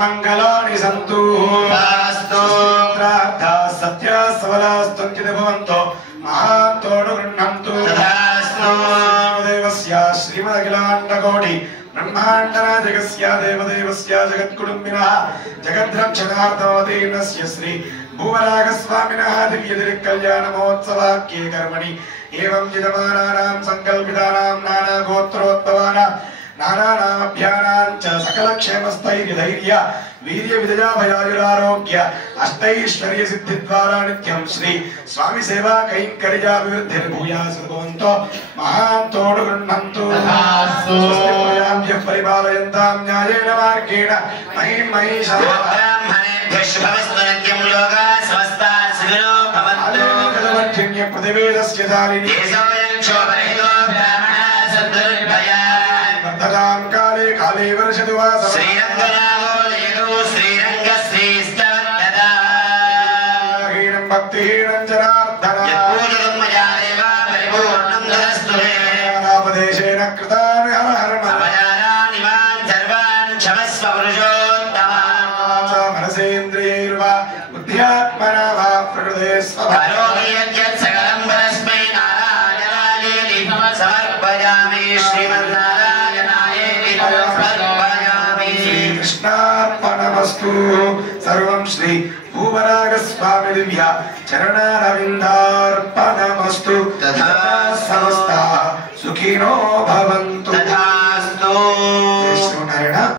मंगलानि सन्तु अस्तु प्रार्था सत्य सबलास्तु भवन्तो महान्तोनु गृह्णन्तु तथास्तु देवस्य श्रीमदखिलाण्डकोटि ब्रह्माण्डनायकस्य देवदेवस्य जगत्कुटुम्बिनः जगद्रक्षणार्थमवतीर्णस्य श्री भूवरागस्वामिनः दिव्यतिरुकल्याणमहोत्सवाख्ये कर्मणि एवं विद्यमानानां संकल्पितानां नाना गोत्रोद्भवानां नानानाभ्यानां च सकलक्षेमस्थैर्यधैर्य वीर्य विजया भयायुरारोग्य अष्टैश्वर्य सिद्धिद्वारा नित्यं श्री स्वामी सेवा कैंकर्याभिवृद्धिर्भूयात् भवन्तो महान्तोनु गृह्णन्तु तथास्तु स्वस्तिभ्यः परिपालयन्तां न्यायेन मार्गेण महीं महिषाः ब्राह्मणेभ्यः शुभमस्तु नित्यं लोकाः समस्ताः सुखिनो भवन्तु जलवर्धिन्य प्रतिवेदस्य दारिणी देशोऽयं क्षोभरहितो ब्राह्मणः सद्दुर्भयः वर्धतां काले काले वर्षतु वा श्रीरङ्गनाथो लेदो श्रीरङ्गश्रीस्तवत्तदा हीनं भक्तिहीनं जनार्दन यत्पूजितं मया देव परिपूर्णं ददस्तु मे नापदेशेन कृतानि हर हर मयानानि मां सर्वान् क्षमस्व पुरुषोत्तमा मनसेन्द्रियैर्वा बुद्ध्यात्मना वा प्रकृते स्वभावो यत् सकलं परस्मै नारायणाय समर्पयामि श्रीमन्नारायणाय कृष्णार्पणमस्तु सर्वं श्री भूवरागस्वामी दिव्या चरणारविन्दा